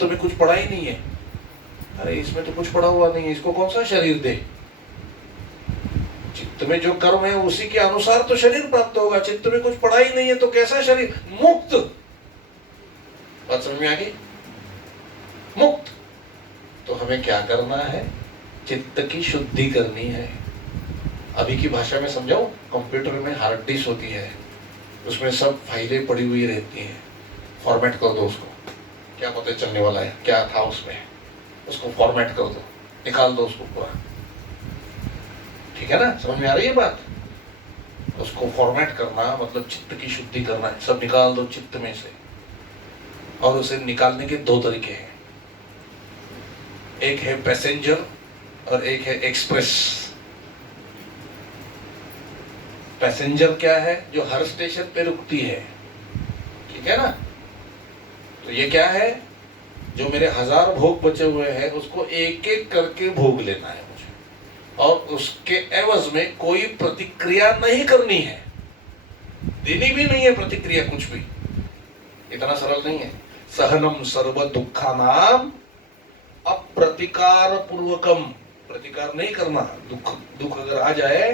तुम्हें कुछ पढ़ा ही नहीं है। अरे इसमें तो कुछ पढ़ा हुआ नहीं है, इसको कौन सा शरीर दे? चित्त में जो कर्म है उसी के अनुसार तो शरीर प्राप्त होगा। चित्त में कुछ पढ़ा ही नहीं है तो कैसा शरीर? मुक्त। बात समझ में आ गई? मुक्त। तो हमें क्या करना है? चित्त की शुद्धि करनी है। अभी की भाषा में समझाओ, कंप्यूटर में हार्ड डिस्क होती है, उसमें सब फाइलें पड़ी हुई रहती हैं। फॉर्मेट कर दो उसको, क्या पता चलने वाला है क्या था उसमें, उसको फॉर्मेट कर दो, निकाल दो उसको पूरा। ठीक है ना? समझ में आ रही है बात? उसको फॉर्मेट करना मतलब चित्त की शुद्धि करना है। सब निकाल दो चित्त में से। और उसे निकालने के दो तरीके हैं, एक है पैसेंजर और एक है एक्सप्रेस। पैसेंजर क्या है? जो हर स्टेशन पे रुकती है, ठीक है ना? तो ये क्या है? जो मेरे 1000 भोग बचे हुए हैं उसको एक एक करके भोग लेना है मुझे, और उसके एवज में कोई प्रतिक्रिया नहीं करनी है, देनी भी नहीं है प्रतिक्रिया कुछ भी। इतना सरल नहीं है। सहनम सर्व दुखानाम अप्रतिकार पूर्वकम। प्रतिकार नहीं करना। दुख अगर आ जाए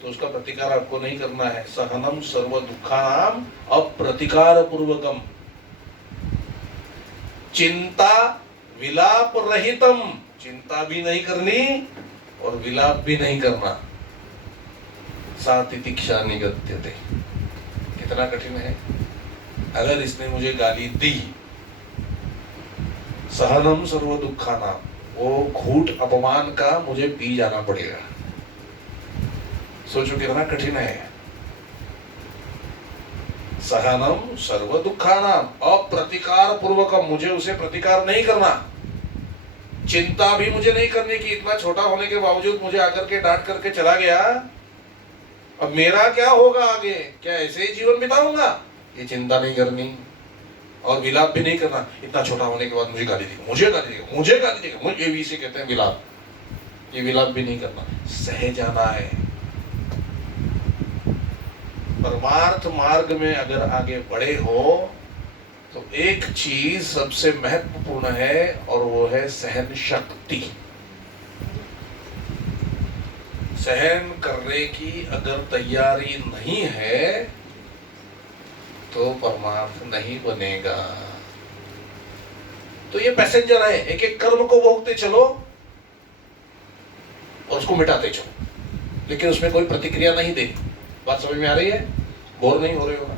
तो उसका प्रतिकार आपको नहीं करना है। सहनम सर्व दुखानाम अप्रतिकार पूर्वकम। चिंता विलाप रहितम। चिंता भी नहीं करनी और विलाप भी नहीं करना। सा तितिक्षा निगत्यते। कितना कठिन है। अगर इसने मुझे गाली दी, सहनम सर्व दुखानाम, वो घूट अपमान का मुझे पी जाना पड़ेगा। सोचो कितना कठिन है। सहनम सर्व दुखानाम अप्रतिकार पूर्वकम। मुझे उसे प्रतिकार नहीं करना। चिंता भी मुझे नहीं करने की। इतना छोटा होने के बावजूद मुझे आकर के डांट करके चला गया, अब मेरा क्या होगा आगे? क्या ऐसे ही जीवन बिताऊंगा? ये चिंता नहीं करनी। और विलाप भी नहीं करना। इतना छोटा होने के बाद मुझे गाली देगा, मुझे गाली देगा, मुझे गाली देगा, मुझे, ये भी इसे कहते हैं विलाप। ये विलाप भी नहीं करना। सह जाना है। परमार्थ मार्ग में अगर आगे बढ़े हो तो एक चीज सबसे महत्वपूर्ण है, और वो है सहन शक्ति। सहन करने की अगर तैयारी नहीं है तो परमार्थ नहीं बनेगा। तो ये पैसेंजर है। एक एक कर्म को भोगते चलो और उसको मिटाते चलो, लेकिन उसमें कोई प्रतिक्रिया नहीं देनी। बात समझ में आ रही है? बोर नहीं हो रहे हो ना?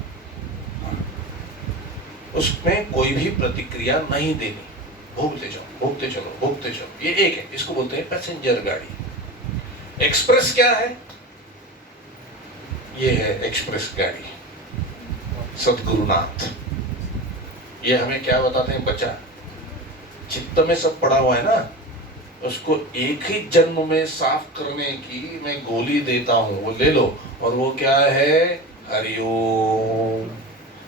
उसमें कोई भी प्रतिक्रिया नहीं देनी। भोगते जाओ, भोगते चलो, भोगते चलो। ये एक है, इसको बोलते हैं पैसेंजर गाड़ी। एक्सप्रेस क्या है? ये है एक्सप्रेस गाड़ी, सद्गुरुनाथ। ये हमें क्या बताते हैं? बच्चा, चित्त में सब पड़ा हुआ है ना, उसको एक ही जन्म में साफ करने की मैं गोली देता हूं, वो ले लो। और वो क्या है? हरिओम,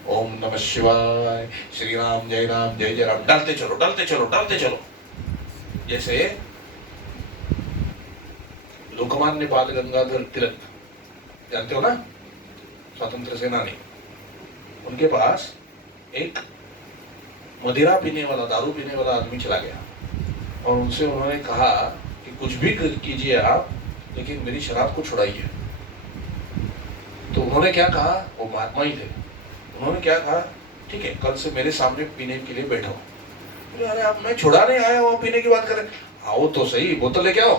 ओम नमः शिवाय, श्री राम जय राम जय जय राम। डालते चलो, डालते चलो, डालते चलो। जैसे लोकमान्य बाल गंगाधर तिलक, जानते हो ना, स्वतंत्र सेनानी। उनके पास एक मदिरा पीने वाला, दारू पीने वाला आदमी चला गया, और उनसे उन्होंने कहा कि कुछ भी कीजिए आप, लेकिन मेरी शराब को छुड़ाइए। तो उन्होंने क्या कहा? वो महात्मा ही थे। उन्होंने क्या कहा? ठीक है, कल से मेरे सामने पीने के लिए बैठो। अरे आप, मैं छुड़ाने आया हूँ, पीने की बात करें? आओ तो सही, बोतल लेके आओ।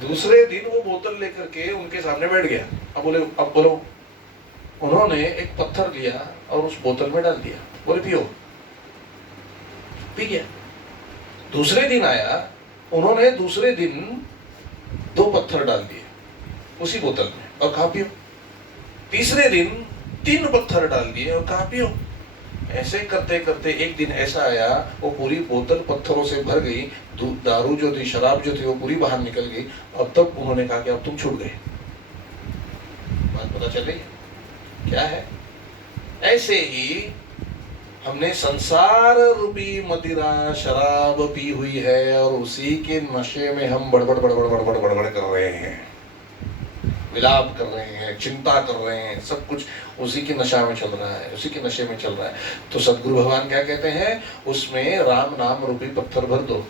दूसरे दिन वो बोतल लेकर के उनके सामने बैठ गया। अब बोले, अब बोलो। उन्होंने एक पत्थर लिया और उस बोतल में डाल दिया, बोले पियो। पी गया। दूसरे दिन आया, उन्होंने दूसरे दिन 2 पत्थर डाल दिए उसी बोतल में और कहा पियो। तीसरे दिन 3 पत्थर डाल दिए और कहा पियो। ऐसे करते करते एक दिन ऐसा आया, वो पूरी बोतल पत्थरों से भर गई। दारू जो थी, शराब जो थी, वो पूरी बाहर निकल गई। अब तब उन्होंने कहा कि अब तुम छूट गए। बात पता चल रही है क्या है? ऐसे ही हमने संसार रूपी मदिरा, शराब पी हुई है, और उसी के नशे में हम बड़बड़ बड़बड़ बड़बड़ बड़बड़ कर रहे हैं। विलाप कर रहे हैं, चिंता कर रहे हैं, सब कुछ उसी की नशा में चल रहा है, उसी के नशे में चल रहा है। तो सदगुरु भगवान क्या कहते हैं, उसमें राम नाम रूपी पत्थर भर दो,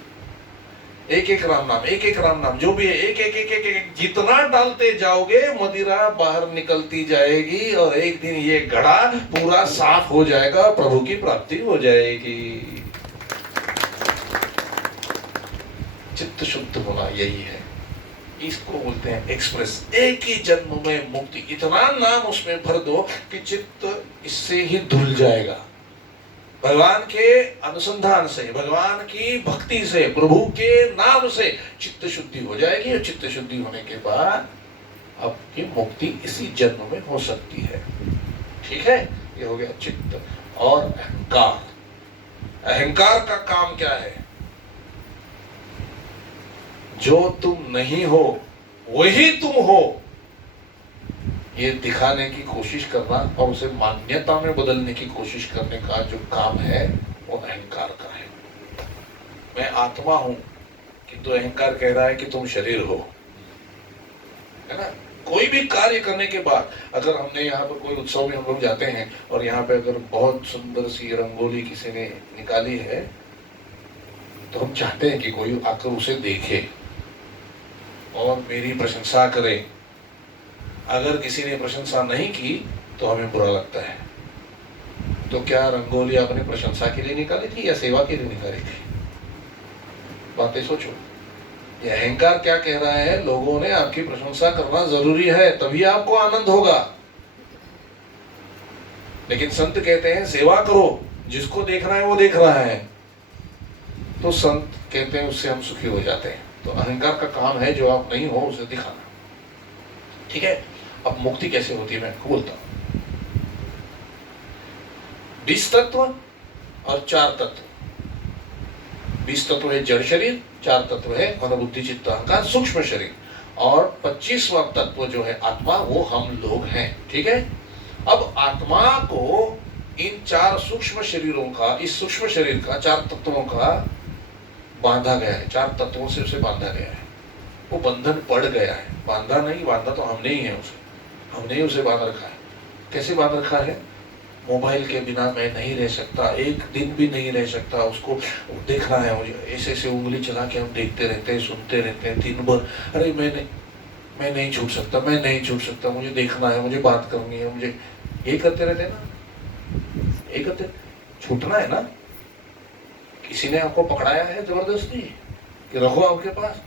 एक एक राम नाम, एक एक राम नाम, जो भी है एक एक एक एक, एक जितना डालते जाओगे मदिरा बाहर निकलती जाएगी और एक दिन ये घड़ा पूरा साफ हो जाएगा, प्रभु की प्राप्ति हो जाएगी। चित्त शुद्ध होना यही है, इसको बोलते हैं एक्सप्रेस। एक ही जन्म में मुक्ति, इतना नाम उसमें भर दो कि चित्त इससे ही धुल जाएगा। भगवान के अनुसंधान से, भगवान की भक्ति से, प्रभु के नाम से चित्त शुद्धि हो जाएगी और चित्त शुद्धि होने के बाद आपकी मुक्ति इसी जन्म में हो सकती है। ठीक है, ये हो गया चित्त। और अहंकार, अहंकार का काम क्या है, जो तुम नहीं हो वही तुम हो, ये दिखाने की कोशिश करना और उसे मान्यता में बदलने की कोशिश करने का जो काम है वो अहंकार का है। मैं आत्मा हूं किंतु अहंकार कह रहा है कि तुम शरीर हो, है ना। कोई भी कार्य करने के बाद, अगर हमने यहाँ पर कोई उत्सव में हम लोग जाते हैं और यहाँ पे अगर बहुत सुंदर सी रंगोली किसी ने निकाली है तो हम चाहते हैं कि कोई आकर उसे देखे और मेरी प्रशंसा करे। अगर किसी ने प्रशंसा नहीं की तो हमें बुरा लगता है। तो क्या रंगोली आपने प्रशंसा के लिए निकाली थी या सेवा के लिए निकाली थी? बातें सोचो। ये अहंकार क्या कह रहा है, लोगों ने आपकी प्रशंसा करना जरूरी है तभी आपको आनंद होगा। लेकिन संत कहते हैं सेवा करो, जिसको देखना है वो देख रहा है। तो संत कहते हैं उससे हम सुखी हो जाते हैं। तो अहंकार का काम है जो आप नहीं हो उसे दिखाना। ठीक है, अब मुक्ति कैसे होती है मैं आपको बोलता हूं। 20 तत्व और 4 तत्व। 20 तत्व है जड़ शरीर, 4 तत्व है मन बुद्धि चित्त अहंकार सूक्ष्म शरीर, और 25वां तत्व जो है आत्मा, वो हम लोग हैं। ठीक है, अब आत्मा को इन 4 सूक्ष्म शरीरों का, इस सूक्ष्म शरीर का 4 तत्वों का बांधा गया है, 4 तत्वों से उसे बांधा गया है। वो बंधन पड़ गया है, बांधा नहीं, बांधा तो हमने ही है उसे, हमने ही उसे बांध रखा है। कैसे बांध रखा है? मोबाइल के बिना मैं नहीं रह सकता, एक दिन भी नहीं रह सकता, उसको देखना है मुझे। ऐसे ऐसे उंगली चला के हम देखते रहते हैं, सुनते रहते हैं दिन भर। अरे मैं नहीं छूट सकता, मैं नहीं छूट सकता, मुझे देखना है, मुझे बात करनी है, मुझे ये करते रहते हैं ना। ये करते, छूटना है ना। किसी ने आपको पकड़ाया है जबरदस्ती कि रखो आपके पास,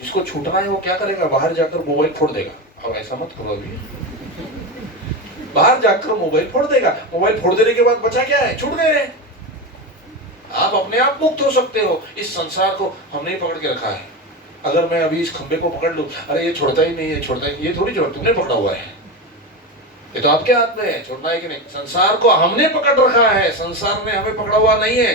जिसको छूटना है वो क्या करेगा, बाहर जाकर मोबाइल फोड़ देगा। अब ऐसा मत करो, अभी बाहर जाकर मोबाइल फोड़ देगा। मोबाइल फोड़ देने के बाद बचा क्या है, छूट गए। आप अपने आप मुक्त हो सकते हो। इस संसार को हमने ही पकड़ के रखा है। अगर मैं अभी इस खंबे को पकड़ लूं, अरे ये छोड़ता ही नहीं है, छोड़ता ही, ये थोड़ी छोड़, तुमने पकड़ा हुआ है, ये तो आपके हाथ में है छोड़ना है कि नहीं। संसार को हमने पकड़ रखा है, संसार ने हमें पकड़ा हुआ नहीं है।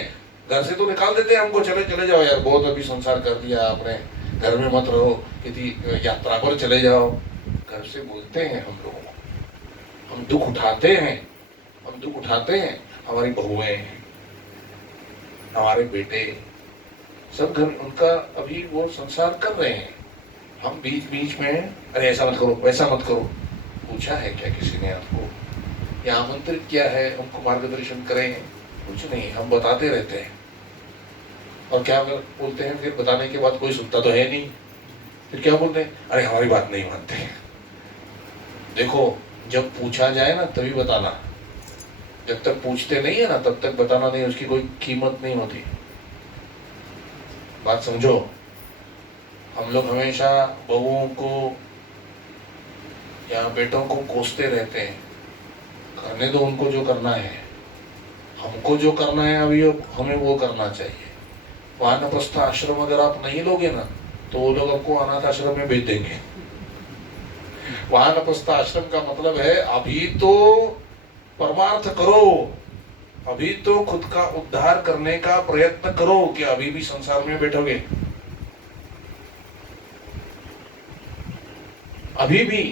घर से तो निकाल देते हैं हमको, चले चले जाओ यार, बहुत अभी संसार कर दिया आपने, घर में मत रहो, किसी यात्रा पर चले जाओ। घर से बोलते हैं हम लोगों को, हम दुख उठाते हैं, हम दुख उठाते हैं। हमारी बहुएं, हमारे बेटे, सब घर उनका अभी वो संसार कर रहे हैं। हम बीच बीच में अरे ऐसा मत करो, वैसा मत करो। पूछा है क्या किसी ने आपको, या आमंत्रित किया है उनको मार्गदर्शन करें? कुछ नहीं, हम बताते रहते हैं। और क्या बोलते हैं फिर, बताने के बाद कोई सुनता तो है नहीं, फिर क्या बोलते हैं, अरे हमारी बात नहीं मानते। देखो, जब पूछा जाए ना तभी बताना, जब तक पूछते नहीं है ना तब तक बताना नहीं, उसकी कोई कीमत नहीं होती। बात समझो। हम लोग हमेशा बहुओं को या बेटों को कोसते रहते हैं, करने दो उनको जो करना है, हमको जो करना है अभी हमें वो करना चाहिए। वानप्रस्थ आश्रम अगर आप नहीं लोगे ना तो वो लोग आपको अनाथ आश्रम में भेज देंगे। वानप्रस्थ आश्रम का मतलब है अभी तो परमार्थ करो, अभी तो खुद का उद्धार करने का प्रयत्न करो, कि अभी भी संसार में बैठोगे। अभी भी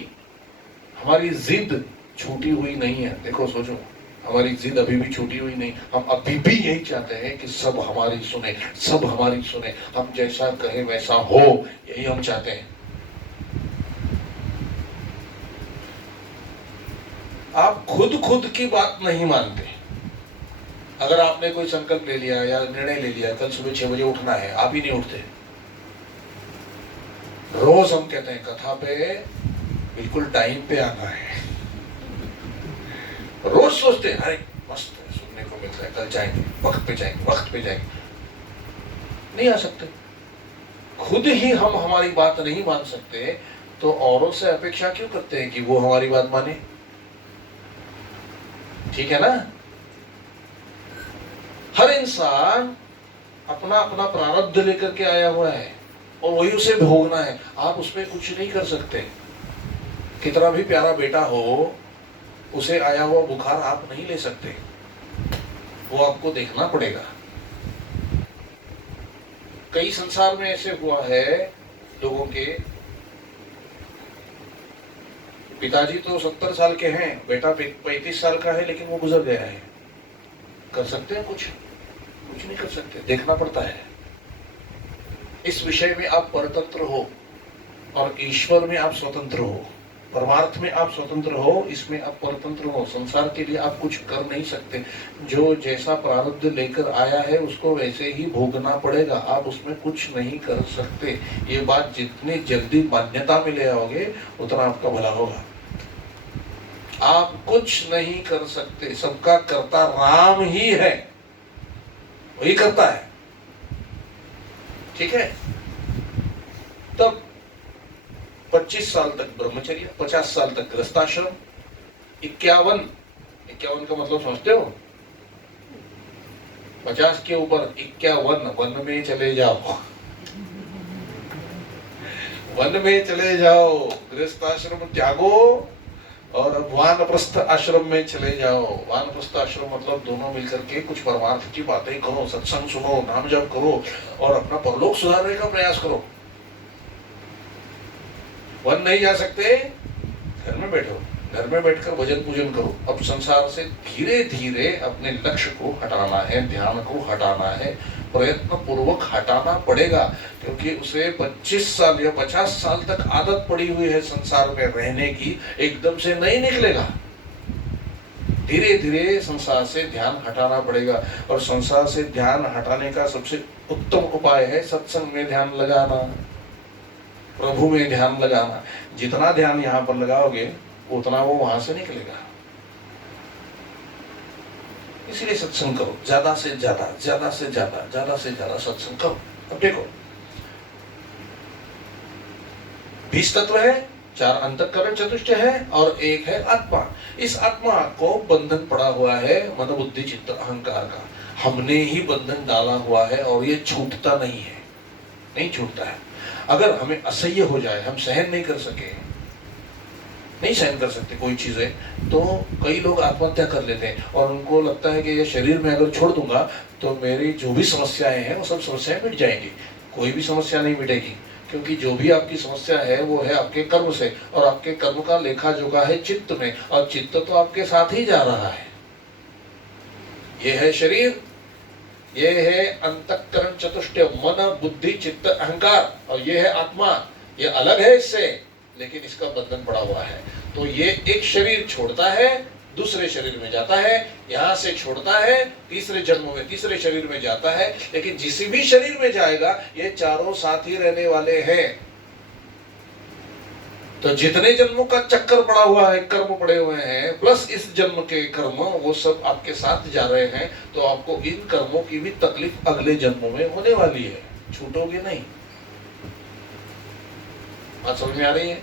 हमारी जिद छूटी हुई नहीं है। देखो सोचो, हमारी जिद अभी भी छूटी हुई नहीं। हम अभी भी यही चाहते हैं कि सब हमारी सुने, सब हमारी सुने, हम जैसा कहे वैसा हो, यही हम चाहते हैं। आप खुद की बात नहीं मानते। अगर आपने कोई संकल्प ले लिया या निर्णय ले लिया कल सुबह 6 बजे उठना है, आप ही नहीं उठते। रोज हम कहते हैं कथा पे बिल्कुल टाइम पे आना है, रोज सोचते हैं अरे मस्त है, सुनने को मिलता है, कल जाएंगे, वक्त पे जाएंगे, वक्त पे जाएंगे, नहीं आ सकते। खुद ही हम हमारी बात नहीं मान सकते तो औरों से अपेक्षा क्यों करते हैं कि वो हमारी बात माने? ठीक है ना? हर इंसान अपना अपना प्रारब्ध लेकर के आया हुआ है और वही उसे भोगना है। आप उसमें कुछ नहीं कर सकते। कितना भी प्यारा बेटा हो, उसे आया हुआ बुखार आप नहीं ले सकते, वो आपको देखना पड़ेगा। कई संसार में ऐसे हुआ है लोगों के, पिताजी तो 70 साल के हैं, बेटा 35 साल का है, लेकिन वो गुजर गया है। कर सकते हैं कुछ? कुछ नहीं कर सकते, देखना पड़ता है। इस विषय में आप परतंत्र हो और ईश्वर में आप स्वतंत्र हो, परमार्थ में आप स्वतंत्र हो, इसमें आप परतंत्र हो। संसार के लिए आप कुछ कर नहीं सकते। जो जैसा प्रारब्ध लेकर आया है उसको वैसे ही भोगना पड़ेगा, आप उसमें कुछ नहीं कर सकते। ये बात जितनी जल्दी मान्यता में ले आओगे उतना आपका भला होगा। आप कुछ नहीं कर सकते, सबका कर्ता राम ही है, वही करता है। ठीक है? तब 25 साल तक ब्रह्मचर्य, 50 साल तक गृहस्थाश्रम, 51 का मतलब समझते हो? 50 के ऊपर 51 वन में चले जाओ, वन में चले जाओ, गृहस्थाश्रम त्यागो और वानप्रस्थ आश्रम में चले जाओ। वानप्रस्थ आश्रम मतलब दोनों मिलकर के कुछ परमार्थ की बातें करो, सत्संग सुनो, नाम जप करो और अपना परलोक सुधारने का प्रयास करो। वन नहीं जा सकते, घर में बैठो, घर में बैठकर भजन पूजन करो। अब संसार से धीरे धीरे अपने लक्ष्य को हटाना है, ध्यान को हटाना है, प्रयत्न पूर्वक हटाना पड़ेगा, क्योंकि उसे 25 साल या 50 साल तक आदत पड़ी हुई है संसार में रहने की, एकदम से नहीं निकलेगा। धीरे धीरे संसार से ध्यान हटाना पड़ेगा और संसार से ध्यान हटाने का सबसे उत्तम उपाय है सत्संग में ध्यान लगाना, प्रभु में ध्यान लगाना। जितना ध्यान यहाँ पर लगाओगे उतना वो वहां से निकलेगा। इसलिए सत्संग करो, ज्यादा से ज्यादा, ज्यादा से ज्यादा, ज्यादा से ज्यादा सत्संग करो। अब देखो 20 तत्व है, 4 अंतःकरण चतुष्ट है और एक है आत्मा। इस आत्मा को बंधन पड़ा हुआ है मन बुद्धि चित्त अहंकार का, हमने ही बंधन डाला हुआ है और ये छूटता नहीं है, नहीं छूटता है। अगर हमें असह्य हो जाए, हम सहन नहीं कर सके, नहीं सहन कर सकते कोई चीजें, तो कई लोग आत्महत्या कर लेते हैं और उनको लगता है कि ये शरीर में अगर छोड़ दूंगा तो मेरी जो भी समस्याएं हैं वो सब समस्याएं मिट जाएंगी। कोई भी समस्या नहीं मिटेगी, क्योंकि जो भी आपकी समस्या है वो है आपके कर्म से, और आपके कर्म का लेखा जोखा है चित्त में, और चित्त तो आपके साथ ही जा रहा है। ये है शरीर, ये है अंतःकरण चतुष्ट, मन बुद्धि चित्त अहंकार, और ये है आत्मा। ये अलग है इससे, लेकिन इसका बंधन पड़ा हुआ है। तो ये एक शरीर छोड़ता है, दूसरे शरीर में जाता है, यहां से छोड़ता है, तीसरे जन्म में तीसरे शरीर में जाता है, लेकिन जिस भी शरीर में जाएगा ये चारों साथ ही रहने वाले हैं। तो जितने जन्मों का चक्कर पड़ा हुआ है, कर्म पड़े हुए हैं, प्लस इस जन्म के कर्म, वो सब आपके साथ जा रहे हैं। तो आपको इन कर्मों की भी तकलीफ अगले जन्मों में होने वाली है, छूटोगे नहीं। बात समझ में आ रही है?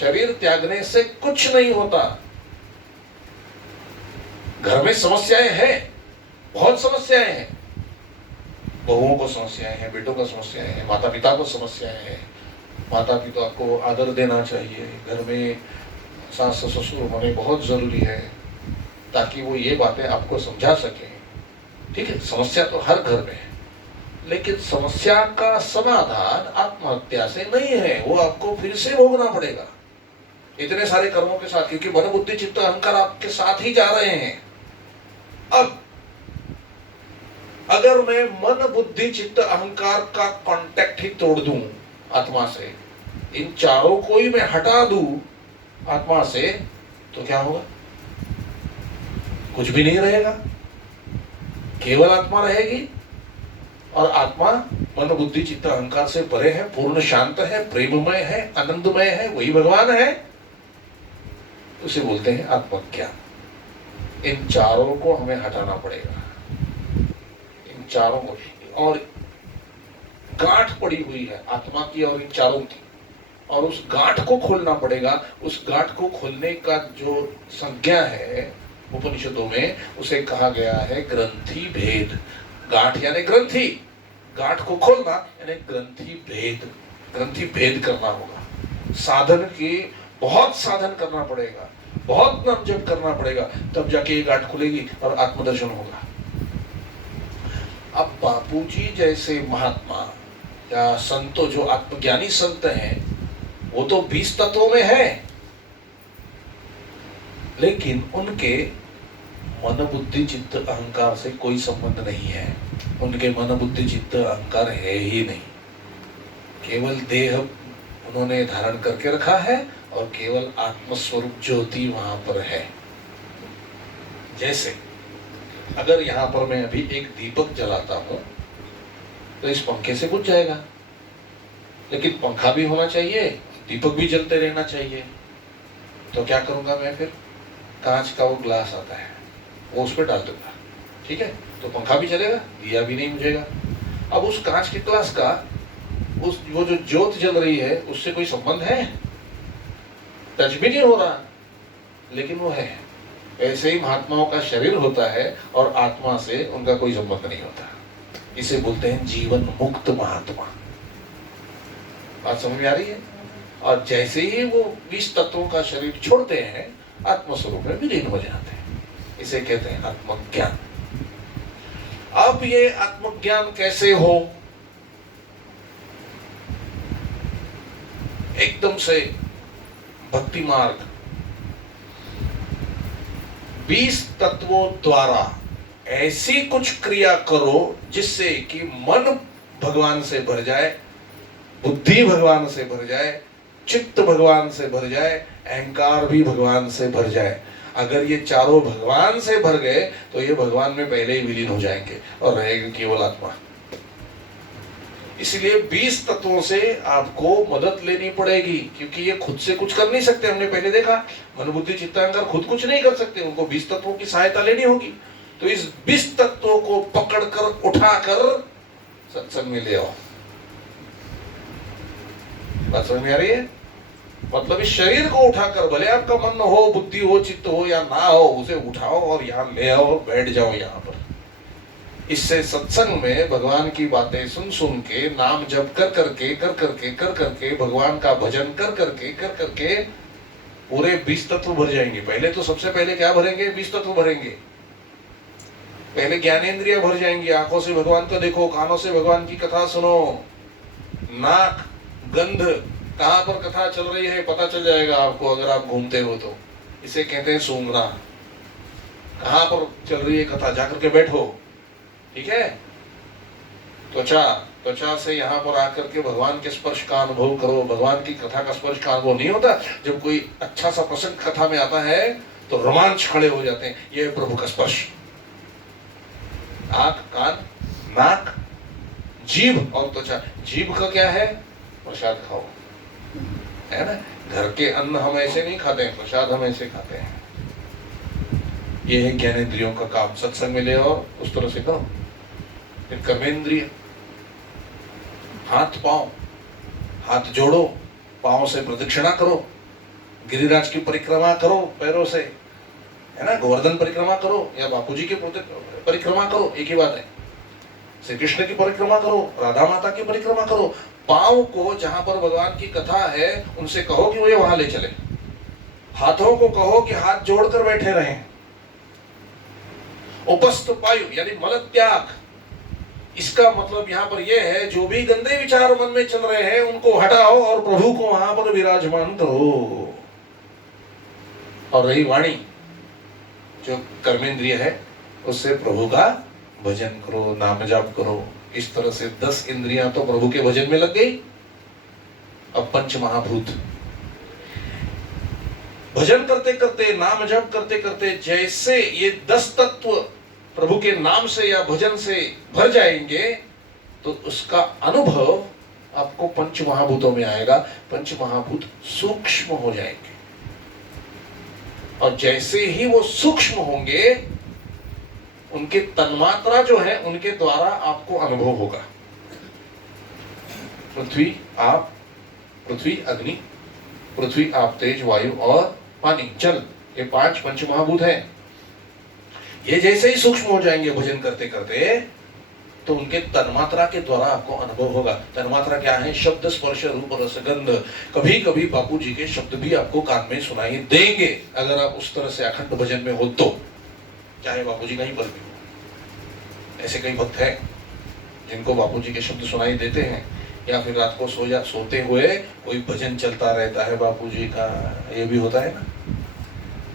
शरीर त्यागने से कुछ नहीं होता। घर में समस्याएं हैं, बहुत समस्याएं हैं, बहुओं को समस्याएं हैं, बेटों को समस्याएं हैं, माता पिता को समस्याएं हैं। माता पिता को आदर देना चाहिए, घर में सास ससुर होने बहुत जरूरी है ताकि वो ये बातें आपको समझा सके। ठीक है, समस्या तो हर घर में है, लेकिन समस्या का समाधान आत्महत्या से नहीं है, वो आपको फिर से भोगना पड़ेगा इतने सारे कर्मों के साथ, क्योंकि मन बुद्धि चित्त अहंकार आपके साथ ही जा रहे हैं। अब अगर मैं मन बुद्धि चित्त अहंकार का कांटेक्ट ही तोड़ दूं आत्मा से, इन चारों को ही मैं हटा दूं आत्मा से, तो क्या होगा? कुछ भी नहीं रहेगा, केवल आत्मा रहेगी। और आत्मा मन बुद्धि चित्त अहंकार से परे है, पूर्ण शांत है, प्रेममय है, आनंदमय है, वही भगवान है। उसे बोलते हैं आत्मज्ञान। इन चारों को हमें हटाना पड़ेगा, इन चारों को। और गांठ पड़ी हुई है आत्मा की और इन चारों की, और उस गांठ को खोलना पड़ेगा। उस गांठ को खोलने का जो संज्ञा है उपनिषदों में, उसे कहा गया है ग्रंथि भेद। गांठ यानी ग्रंथि, गांठ को खोलना यानी ग्रंथि भेद। ग्रंथि भेद करना होगा, साधन की बहुत साधन करना पड़ेगा, बहुत नाम जप करना पड़ेगा, तब जाके ये गांठ खुलेगी और आत्मदर्शन होगा। अब बापूजी जैसे महात्मा या संतो जो आत्मज्ञानी संत हैं, वो तो 20 तत्वों में है, लेकिन उनके मन बुद्धि चित्त अहंकार से कोई संबंध नहीं है। उनके मन बुद्धि चित्त अहंकार है ही नहीं, केवल देह उन्होंने धारण करके रखा है और केवल आत्मस्वरूप ज्योति वहां पर है। जैसे अगर यहां पर मैं अभी एक दीपक जलाता हूं तो इस पंखे से बुझ जाएगा, लेकिन पंखा भी होना चाहिए, दीपक भी जलते रहना चाहिए। तो क्या करूंगा मैं फिर? कांच का वो ग्लास आता है, वो उस पर डाल दूंगा, ठीक है, तो पंखा भी चलेगा, दिया भी नहीं बुझेगा। अब उस कांच के ग्लास का उस वो जो ज्योत जल रही है उससे कोई संबंध है? टच भी नहीं हो रहा, लेकिन वो है। ऐसे ही महात्माओं का शरीर होता है और आत्मा से उनका कोई संबंध नहीं होता। इसे बोलते हैं जीवन मुक्त महात्मा। बात समझ में आ रही है? और जैसे ही वो 20 तत्वों का शरीर छोड़ते हैं, आत्मस्वरूप में विलीन हो जाते हैं। इसे कहते हैं आत्मज्ञान। अब ये आत्मज्ञान कैसे हो? एकदम से भक्ति मार्ग 20 तत्वों द्वारा ऐसी कुछ क्रिया करो जिससे कि मन भगवान से भर जाए, बुद्धि भगवान से भर जाए, चित्त भगवान से भर जाए, अहंकार भी भगवान से भर जाए। अगर ये चारों भगवान से भर गए तो ये भगवान में पहले ही विलीन हो जाएंगे और रहेगी केवल आत्मा। इसलिए 20 तत्वों से आपको मदद लेनी पड़ेगी, क्योंकि ये खुद से कुछ कर नहीं सकते। हमने पहले देखा मन बुद्धि चित्त अहंकार खुद कुछ नहीं कर सकते, उनको 20 तत्वों की सहायता लेनी होगी। तो इस 20 तत्वों को पकड़कर उठाकर सत्संग में ले आओ। बात समझ में आ रही है? मतलब इस शरीर को उठाकर, भले आपका मन हो, बुद्धि हो, चित्त हो या ना हो, उसे उठाओ और यहाँ ले आओ और बैठ जाओ यहाँ पर। इससे सत्संग में भगवान की बातें सुन सुन के, नाम जप कर करके भगवान का भजन कर करके पूरे 20 तत्व भर जाएंगे। पहले तो सबसे पहले क्या भरेंगे? 20 तत्व भरेंगे। पहले ज्ञानेंद्रिय भर जाएंगी। आंखों से भगवान को देखो, कानों से भगवान की कथा सुनो, नाक गंध कहाँ पर कथा चल रही है पता चल जाएगा आपको अगर आप घूमते हो तो। इसे कहते हैं सूंघना। कहाँ पर चल रही है कथा, जाकर के बैठो, ठीक है। त्वचा से यहाँ पर आकर के भगवान के स्पर्श का अनुभव करो। भगवान की कथा का स्पर्श का अनुभव नहीं होता? जब कोई अच्छा सा प्रसंग कथा में आता है तो रोमांच खड़े हो जाते हैं, ये प्रभु का स्पर्श। आंख, कान, नाक, जीभ और त्वचा। जीभ का क्या है? प्रसाद खाओ, है ना। घर के अन्न हम ऐसे नहीं खाते हैं, प्रसाद हम ऐसे खाते हैं। ये है ज्ञानेंद्रियों का काम। सत्संग में ले और उस तरह से करो। फिर कर्मेंद्रिय, हाथ पांव, हाथ जोड़ो, पांव से प्रदक्षिणा करो, गिरिराज की परिक्रमा करो पैरों से, है ना। गोवर्धन परिक्रमा करो या बापूजी की परिक्रमा करो, एक ही बात है। श्री कृष्ण की परिक्रमा करो, राधा माता की परिक्रमा करो। पांव को जहां पर भगवान की कथा है उनसे कहो कि वो ये वहां ले चले। हाथों को कहो कि हाथ जोड़कर बैठे रहें। उपस्थ पायु यानी मल त्याग, इसका मतलब यहाँ पर यह है जो भी गंदे विचार मन में चल रहे हैं उनको हटाओ और प्रभु को वहां पर विराजमान करो। और रही वाणी, जो कर्मेंद्रिय है, उससे प्रभु का भजन करो, नाम जाप करो। इस तरह से 10 इंद्रियां तो प्रभु के भजन में लग गई। अब पंच महाभूत, भजन करते करते, नाम जप करते करते जैसे ये 10 तत्व प्रभु के नाम से या भजन से भर जाएंगे तो उसका अनुभव आपको पंच महाभूतों में आएगा। पंच महाभूत सूक्ष्म हो जाएंगे और जैसे ही वो सूक्ष्म होंगे उनके तन्मात्रा जो है उनके द्वारा आपको अनुभव होगा। पृथ्वी आप, पृथ्वी अग्नि, पृथ्वी आप तेज, वायु और पानी, जल, ये 5 पंच महाभूत हैं। ये जैसे ही सूक्ष्म हो जाएंगे भजन करते करते तो उनके तन्मात्रा के द्वारा आपको अनुभव होगा। तन्मात्रा क्या है? शब्द, स्पर्श, रूप, रस, गंध। कभी कभी बापू जी के शब्द भी आपको कान में सुनाई देंगे अगर आप उस तरह से अखंड भजन में हो तो, चाहे बापू जी कहीं पर भी हो। ऐसे कई भक्त हैं जिनको बापू जी के शब्द सुनाई देते हैं, या फिर रात को सोते हुए कोई भजन चलता रहता है बापू जी का, ये भी होता है ना।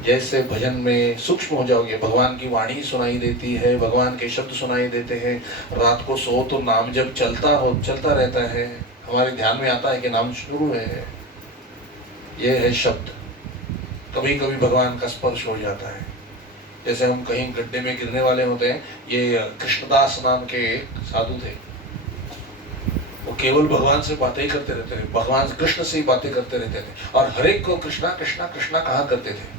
जैसे भजन में सूक्ष्म हो जाओगे, भगवान की वाणी सुनाई देती है, भगवान के शब्द सुनाई देते हैं, रात को सो तो नाम जब चलता रहता है, हमारे ध्यान में आता है कि नाम शुरू है, ये है शब्द। कभी कभी भगवान का स्पर्श हो जाता है, जैसे हम कहीं गड्ढे में गिरने वाले होते हैं। ये कृष्णदास नाम के साधु थे, वो केवल भगवान से बातें ही करते रहते थे, भगवान कृष्ण से ही बातें करते रहते थे और हर एक को कृष्णा कृष्णा कृष्णा कहा करते थे।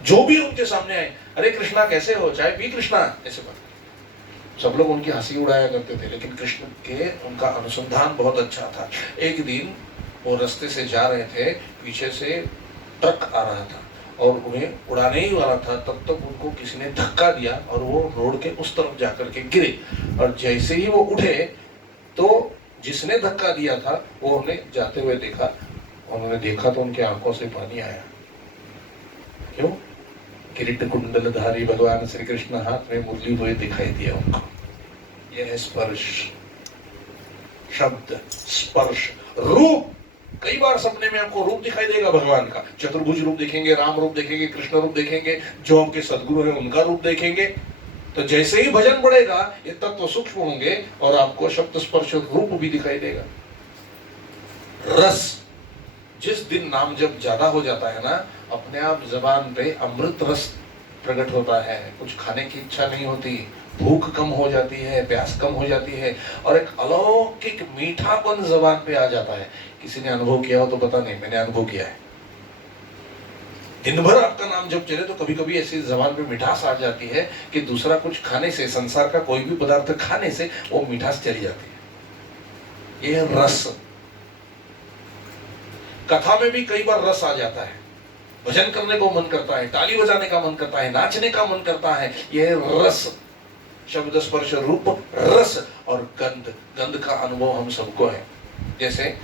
जो भी उनके सामने आए, अरे कृष्णा कैसे हो, चाय पी कृष्णा, ऐसे बात। सब लोग उनकी हंसी उड़ाया करते थे, लेकिन कृष्ण के उनका अनुसंधान बहुत अच्छा था। एक दिन वो रास्ते से जा रहे थे, पीछे से ट्रक आ रहा था और उन्हें उड़ाने ही वाला था, तब तक उनको किसी ने धक्का दिया और वो रोड के उस तरफ जाकर के गिरे। और जैसे ही वो उठे तो जिसने धक्का दिया था वो उन्हें जाते हुए देखा। उन्होंने देखा तो उनकी आंखों से पानी आया। क्यों? किरीट कुंडलधारी भगवान श्री कृष्ण हाथ में मुरली हुए दिखाई दिया उनको। यह है स्पर्श, शब्द, स्पर्श, रूप। कई बार सपने में आपको रूप दिखाई देगा भगवान का, चतुर्भुज रूप देखेंगे, राम रूप देखेंगे, कृष्ण रूप देखेंगे, जो आपके सदगुरु है उनका रूप देखेंगे। तो जैसे ही भजन बढ़ेगा ये तत्व सूक्ष्म होंगे और आपको शब्द, स्पर्श, रूप भी दिखाई देगा। रस, जिस दिन नाम जब ज्यादा हो जाता है ना, अपने आप जबान पे अमृत रस प्रकट होता है। कुछ खाने की इच्छा नहीं होती, भूख कम हो जाती है, प्यास कम हो जाती है और एक अलौकिक मीठापन जबान पे आ जाता है। किसी ने अनुभव किया हो तो पता नहीं, मैंने अनुभव किया है। दिन भर आपका नाम जब चले तो कभी कभी ऐसी जबान पे मिठास आ जाती है कि दूसरा कुछ खाने से, संसार का कोई भी पदार्थ खाने से वो मिठास चली जाती है। ये रस। कथा में भी कई बार रस आ जाता है, भजन करने को मन करता है, ताली बजाने का मन करता है, नाचने का मन करता है। यह रस, शब्द, स्पर्श, रूप, रस और गंध। गंध का अनुभव हम सबको है। जैसे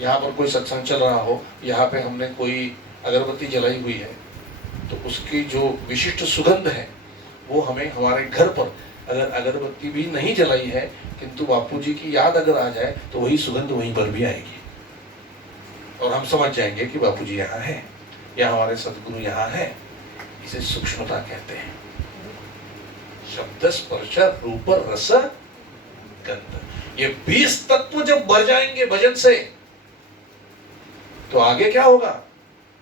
यहाँ पर कोई सत्संग चल रहा हो, यहाँ पे हमने कोई अगरबत्ती जलाई हुई है तो उसकी जो विशिष्ट सुगंध है वो हमें हमारे घर पर, अगर अगरबत्ती भी नहीं जलाई है किंतु बापू जी की याद अगर आ जाए तो वही सुगंध वहीं पर भी आएगी और हम समझ जाएंगे कि बापू जी यहाँ है या हमारे सदगुरु यहाँ है। इसे सूक्ष्मता कहते हैं। शब्द, स्पर्श, रूप, रस, गंध, ये 20 तत्व जब बढ़ जाएंगे भजन से तो आगे क्या होगा?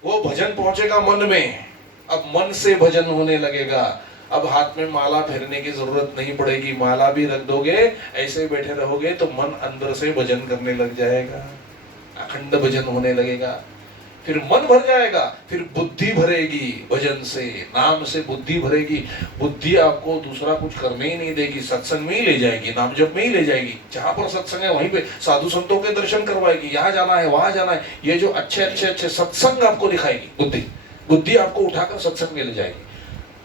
वो भजन पहुंचेगा मन में। अब मन से भजन होने लगेगा। अब हाथ में माला फेरने की जरूरत नहीं पड़ेगी, माला भी रख दोगे, ऐसे बैठे रहोगे तो मन अंदर से भजन करने लग जाएगा, अखंड भजन होने लगेगा। फिर मन भर जाएगा, फिर बुद्धि भरेगी भजन से, नाम से बुद्धि भरेगी। बुद्धि आपको दूसरा कुछ करने ही नहीं देगी, सत्संग में ही ले जाएगी, नाम जप में ही ले जाएगी। जहां पर सत्संग है वहीं पे साधु संतों के दर्शन करवाएगी, यहाँ जाना है वहां जाना है, ये जो अच्छे अच्छे अच्छे सत्संग आपको दिखाएगी बुद्धि। बुद्धि आपको उठाकर सत्संग में ले जाएगी।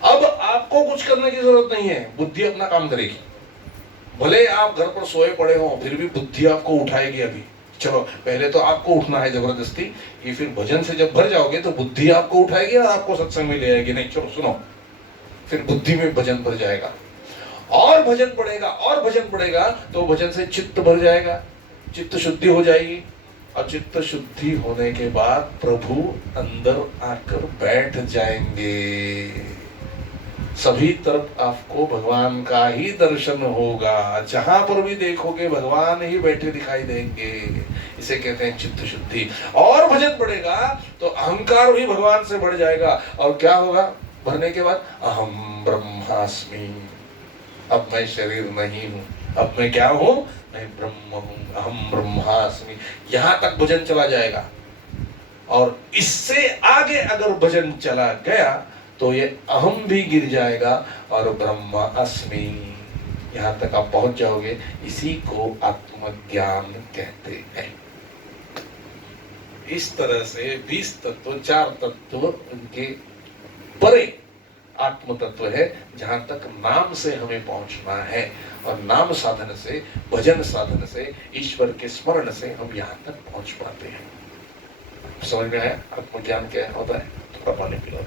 अब आपको कुछ करने की जरूरत नहीं है, बुद्धि अपना काम करेगी। भले आप घर पर सोए पड़े हो फिर भी बुद्धि आपको उठाएगी। अभी चलो पहले तो आपको उठना है जबरदस्ती, ये फिर भजन से जब भर जाओगे तो बुद्धि आपको उठाएगी और आपको सत्संग में ले आएगी। नहीं चलो सुनो, फिर बुद्धि में भजन भर जाएगा और भजन पड़ेगा और भजन पड़ेगा तो भजन से चित्त भर जाएगा, चित्त शुद्धि हो जाएगी। और चित्त शुद्धि होने के बाद प्रभु अंदर आकर बैठ जाएंगे। सभी तरफ आपको भगवान का ही दर्शन होगा, जहां पर भी देखोगे भगवान ही बैठे दिखाई देंगे। इसे कहते हैं चित्त शुद्धि। और भजन बढ़ेगा तो अहंकार भी भगवान से बढ़ जाएगा। और क्या होगा भरने के बाद? अहम ब्रह्मास्मि, अब मैं शरीर नहीं हूं, अब मैं क्या हूं? मैं ब्रह्म हूं, अहम ब्रह्मास्मि। यहां तक भजन चला जाएगा। और इससे आगे अगर भजन चला गया तो ये अहम भी गिर जाएगा और ब्रह्म अस्मि, यहां तक आप पहुंच जाओगे। इसी को आत्मज्ञान कहते हैं। इस तरह से 20 तत्व, 4 तत्व उनके परे आत्म तत्व है, जहां तक नाम से हमें पहुंचना है। और नाम साधन से, भजन साधन से, ईश्वर के स्मरण से हम यहां तक पहुंच पाते हैं। समझ में आया आत्मज्ञान क्या होता है? थोड़ा पानी पिलाओ।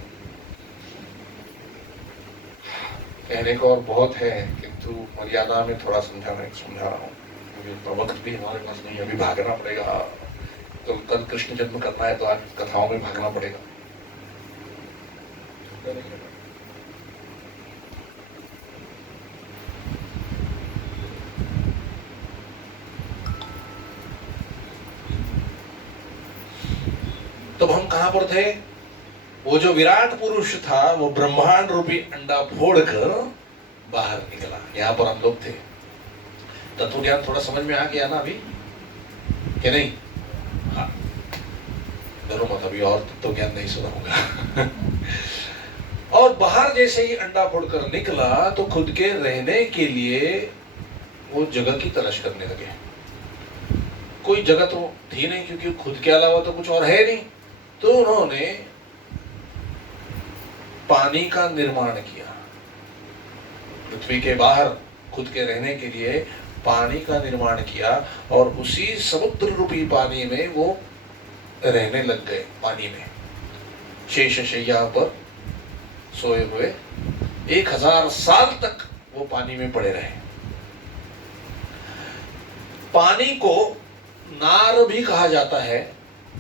कहने को और बहुत है, किंतु मर्यादा में थोड़ा समझा रहा हूँ। वक्त भी हमारे पास नहीं, अभी भागना पड़ेगा। तो कल कृष्ण जन्म करना है तो आज कथाओं में भागना पड़ेगा। तो हम कहां पर थे? वो जो विराट पुरुष था वो ब्रह्मांड रूपी अंडा फोड़कर बाहर निकला। यहां पर हम लोग थे। तत्व ज्ञान थोड़ा समझ में आ गया ना अभी कि नहीं? हाँ, डरो मत, अभी और तत्व ज्ञान नहीं सुनाऊंगा। और बाहर जैसे ही अंडा फोड़कर निकला तो खुद के रहने के लिए वो जगह की तलाश करने लगे। कोई जगह तो थी नहीं, क्योंकि खुद के अलावा तो कुछ और है नहीं। तो उन्होंने पानी का निर्माण किया। पृथ्वी के बाहर खुद के रहने के लिए पानी का निर्माण किया और उसी समुद्र रूपी पानी में वो रहने लग गए। पानी में शेष शैया पर सोए हुए 1000 साल तक वो पानी में पड़े रहे। पानी को नार भी कहा जाता है।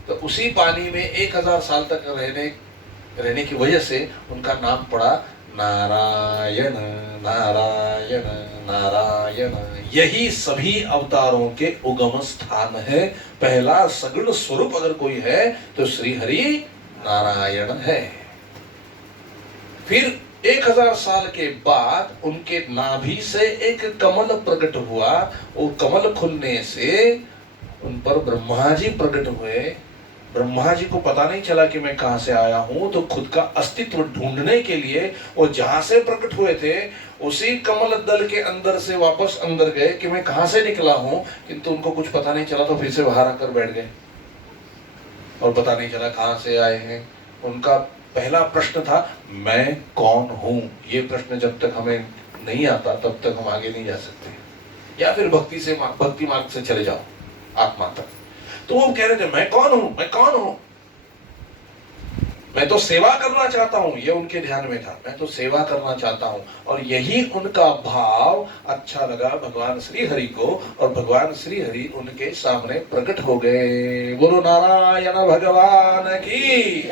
तो उसी पानी में 1000 साल तक रहने की वजह से उनका नाम पड़ा नारायण। नारायण नारायण, यही सभी अवतारों के उगम स्थान है। पहला सगुण स्वरूप अगर कोई है तो श्री हरि नारायण है। फिर 1000 साल के बाद उनके नाभि से एक कमल प्रकट हुआ। वो कमल खुलने से उन पर ब्रह्मा जी प्रकट हुए। ब्रह्मा जी को पता नहीं चला कि मैं कहां से आया हूं, तो खुद का अस्तित्व ढूंढने के लिए वो जहां से प्रकट हुए थे उसी कमल दल के अंदर से वापस अंदर गए कि मैं कहां से निकला हूं। किंतु उनको कुछ पता नहीं चला, तो फिर से बाहर आकर बैठ गए और पता नहीं चला कहां से आए हैं। उनका पहला प्रश्न था मैं कौन हूं। ये प्रश्न जब तक हमें नहीं आता तब तक हम आगे नहीं जा सकते। या फिर भक्ति मार्ग से चले जाओ आत्मा तक। तो वो कह रहे थे मैं कौन हूं, मैं कौन हूं, मैं तो सेवा करना चाहता हूं। ये उनके ध्यान में था, मैं तो सेवा करना चाहता हूं। और यही उनका भाव अच्छा लगा भगवान श्री हरि को, और भगवान श्री हरि उनके सामने प्रकट हो गए। बोलो नारायण भगवान की।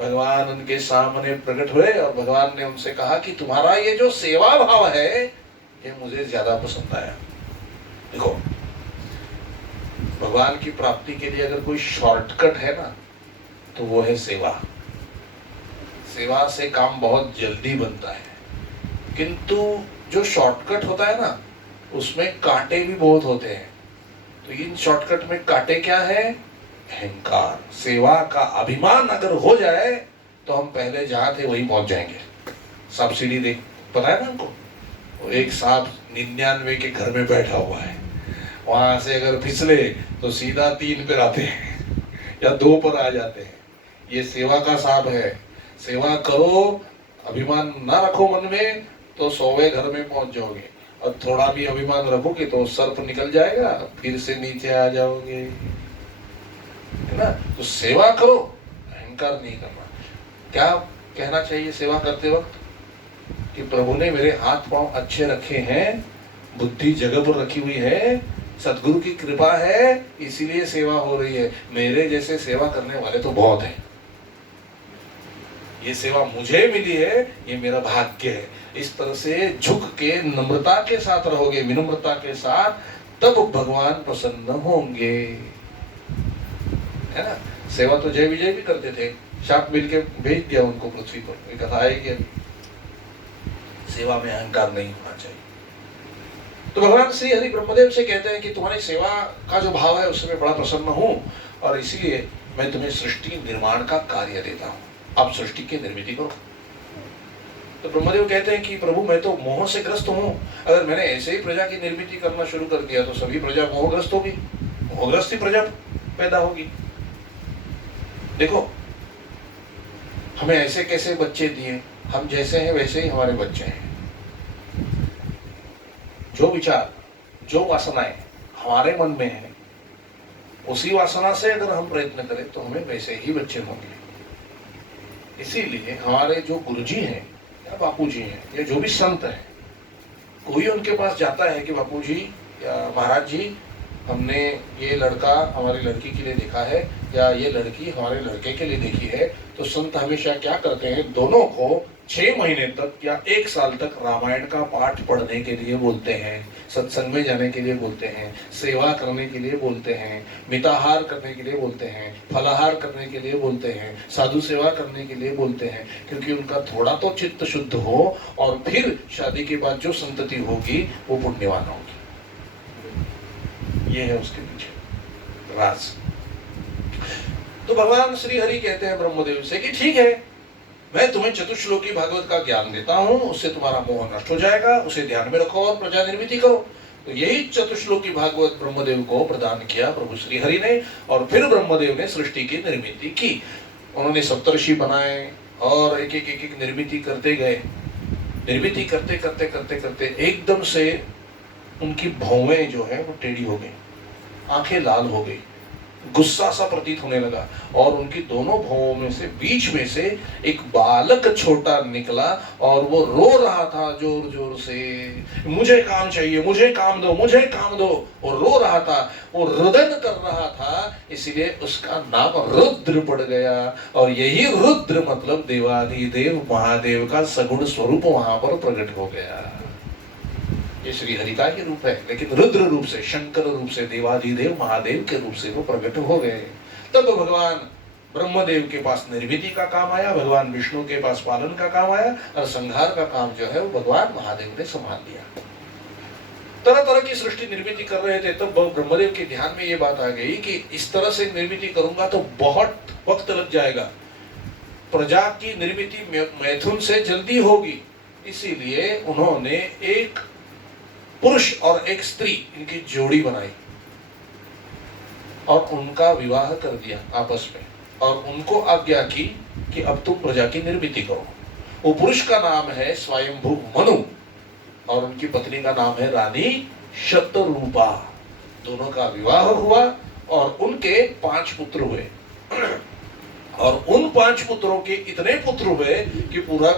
भगवान उनके सामने प्रकट हुए और भगवान ने उनसे कहा कि तुम्हारा ये जो सेवा भाव है ये मुझे ज्यादा पसंद आया। देखो, भगवान की प्राप्ति के लिए अगर कोई शॉर्टकट है ना तो वो है सेवा। सेवा से काम बहुत जल्दी बनता है, किंतु जो शॉर्टकट होता है ना उसमें कांटे भी बहुत होते हैं। तो इन शॉर्टकट में कांटे क्या है? अहंकार। सेवा का अभिमान अगर हो जाए तो हम पहले जहां थे वहीं पहुंच जाएंगे। सांप सीढ़ी देख, पता है ना हमको? वो एक सांप 99 के घर में बैठा हुआ है, वहां से अगर फिसले तो सीधा 3 पर आते हैं या 2 पर आ जाते हैं। ये सेवा का सांप है। सेवा करो, अभिमान ना रखो मन में, तो 100वें घर में पहुंच जाओगे। और थोड़ा भी अभिमान रखोगे तो सर्प निकल जाएगा, फिर से नीचे आ जाओगे, है ना? तो सेवा करो, अहंकार नहीं करना। क्या कहना चाहिए सेवा करते वक्त? कि प्रभु ने मेरे हाथ पांव अच्छे रखे हैं, बुद्धि जगह पर रखी हुई है, सदगुरु की कृपा है, इसीलिए सेवा हो रही है। मेरे जैसे सेवा करने वाले तो बहुत हैं। ये सेवा मुझे मिली है, ये मेरा भाग्य है। इस तरह से झुक के नम्रता के साथ रहोगे, विनम्रता के साथ, तब भगवान प्रसन्न होंगे, है ना। सेवा तो जय विजय भी करते थे, शाप मिल के भेज दिया उनको पृथ्वी पर। एक कथा है कि सेवा में अहंकार नहीं होना चाहिए। तो भगवान श्री हरि ब्रह्मदेव से कहते हैं कि तुम्हारी सेवा का जो भाव है उससे मैं बड़ा प्रसन्न हूं, और इसीलिए मैं तुम्हें सृष्टि निर्माण का कार्य देता हूं। अब सृष्टि की निर्मित करो। तो ब्रह्मदेव कहते हैं कि प्रभु मैं तो मोह से ग्रस्त हूं, अगर मैंने ऐसे ही प्रजा की निर्मित करना शुरू कर दिया तो सभी प्रजा मोहग्रस्त होगी, मोहग्रस्त ही प्रजा पैदा होगी। देखो हमें ऐसे कैसे बच्चे दिए, हम जैसे हैं वैसे ही हमारे बच्चे हैं। जो विचार, जो वासनाएं हमारे मन में है, उसी वासना से अगर हम प्रयत्न करें तो हमें वैसे ही बच्चे होंगे। इसीलिए हमारे जो गुरुजी हैं या बापूजी हैं या जो भी संत हैं, कोई उनके पास जाता है कि बापूजी या महाराज जी, हमने ये लड़का हमारी लड़की के लिए देखा है या ये लड़की हमारे लड़के के लिए देखी है, तो संत हमेशा क्या करते हैं, दोनों को 6 महीने तक या 1 साल तक रामायण का पाठ पढ़ने के लिए बोलते हैं, सत्संग में जाने के लिए बोलते हैं, सेवा करने के लिए बोलते हैं, मिताहार करने के लिए बोलते हैं, फलाहार करने के लिए बोलते हैं, साधु सेवा करने के लिए बोलते हैं, क्योंकि उनका थोड़ा तो चित्त शुद्ध हो और फिर शादी के बाद जो संतति होगी वो पुण्यवान होगी। ये है उसके पीछे राज। तो भगवान श्री हरि कहते हैं ब्रह्मदेव से कि ठीक है, मैं तुम्हें चतुश्लोकी भागवत का ज्ञान देता हूं, उससे तुम्हारा मोह नष्ट हो जाएगा, उसे ध्यान में रखो और प्रजा निर्मित करो। तो यही चतुश्लोकी भागवत ब्रह्मदेव को प्रदान किया प्रभु श्री हरि ने, और फिर ब्रह्मदेव ने सृष्टि की निर्मित की। उन्होंने सप्तर्षि बनाए और एक एक निर्मित करते गए। निर्मित करते करते करते करते एकदम से उनकी भौवें जो है वो टेढ़ी हो गई, आंखें लाल हो गई, गुस्सा सा प्रतीत होने लगा, और उनकी दोनों भौवों में से बीच में से एक बालक छोटा निकला और वो रो रहा था जोर जोर से, मुझे काम चाहिए, मुझे काम दो, मुझे काम दो। वो रो रहा था, वो रुदन कर रहा था, इसीलिए उसका नाम रुद्र पड़ गया। और यही रुद्र मतलब देवाधिदेव महादेव का सगुण स्वरूप वहां पर प्रकट हो गया। ये श्री हरि का ही रूप है, लेकिन रुद्र रूप से, शंकर रूप से, देवाधिदेव महादेव के रूप से वो प्रकट हो गए। तब भगवान ब्रह्मदेव के पास निर्मिति का काम आया, भगवान विष्णु के पास पालन का काम आया, और संहार का काम जो है वो भगवान महादेव ने संभाल लिया। तरह तरह की सृष्टि निर्मिति कर रहे थे, तब ब्रह्मदेव के ध्यान में ये बात आ गई कि इस तरह से निर्मिति करूंगा तो बहुत वक्त लग जाएगा, प्रजा की निर्मिति मैथुन से जल्दी होगी। इसीलिए उन्होंने एक पुरुष और एक स्त्री, इनकी जोड़ी बनाई और उनका विवाह कर दिया आपस में, और उनको आज्ञा की कि अब तुम प्रजा की निर्मिति करो। वो पुरुष का नाम है स्वयंभू मनु और उनकी पत्नी का नाम है रानी शतरूपा। दोनों का विवाह हुआ और उनके 5 पुत्र हुए, और उन 5 पुत्रों के इतने पुत्र हुए कि पूरा